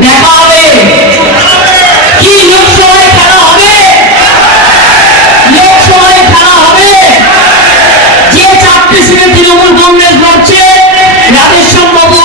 দেখা হবে। কি লোকসভায় খেলা হবে? লোকসভায় খেলা হবে? যে চারটি সিটে তৃণমূল কংগ্রেস ভাবছে রাধেশ্যাম বাবু